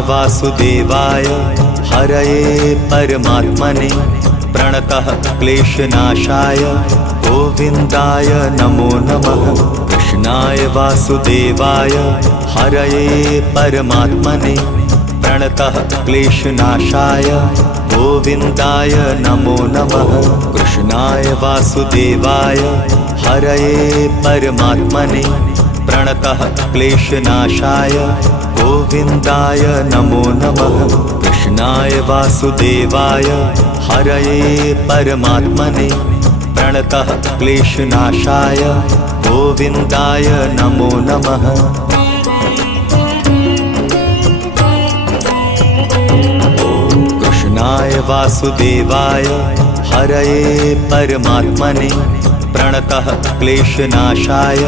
वासुदेवाय हरये परमात्मने प्रणतः क्लेशनाशाय गोविन्दाय नमो नमः। कृष्णाय वासुदेवाय हरये परमात्मने प्रणतः क्लेशनाशाय गोविन्दाय नमो नमः। कृष्णाय वासुदेवाय हरये परमात्मने प्रणतः क्लेशनाशाय गोविन्दाय नमो नमः। कृष्णाय वासुदेवाय हरये परमात्मने प्रणतः क्लेशनाशाय गोविन्दाय नमो नमः। कृष्णाय वासुदेवाय हरये परमात्मने प्रणतः क्लेशनाशाय